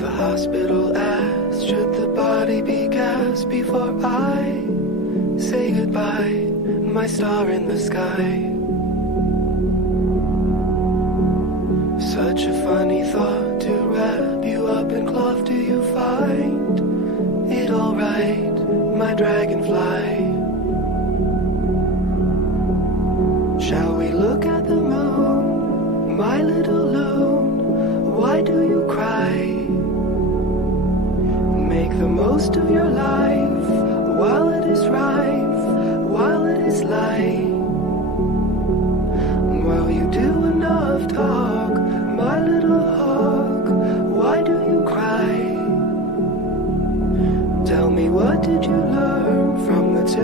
The hospital asked, should the body be gassed before I say goodbye, my star in the sky? Such a funny thought to wrap you up in cloth. Do you find it alright, my dragonfly? Shall we look at the moon, my little loon? Why do you cry? Make the most of your life while it is rife, while it is light. While you do enough talk, my little hawk, why do you cry? Tell me, what did you learn from the till?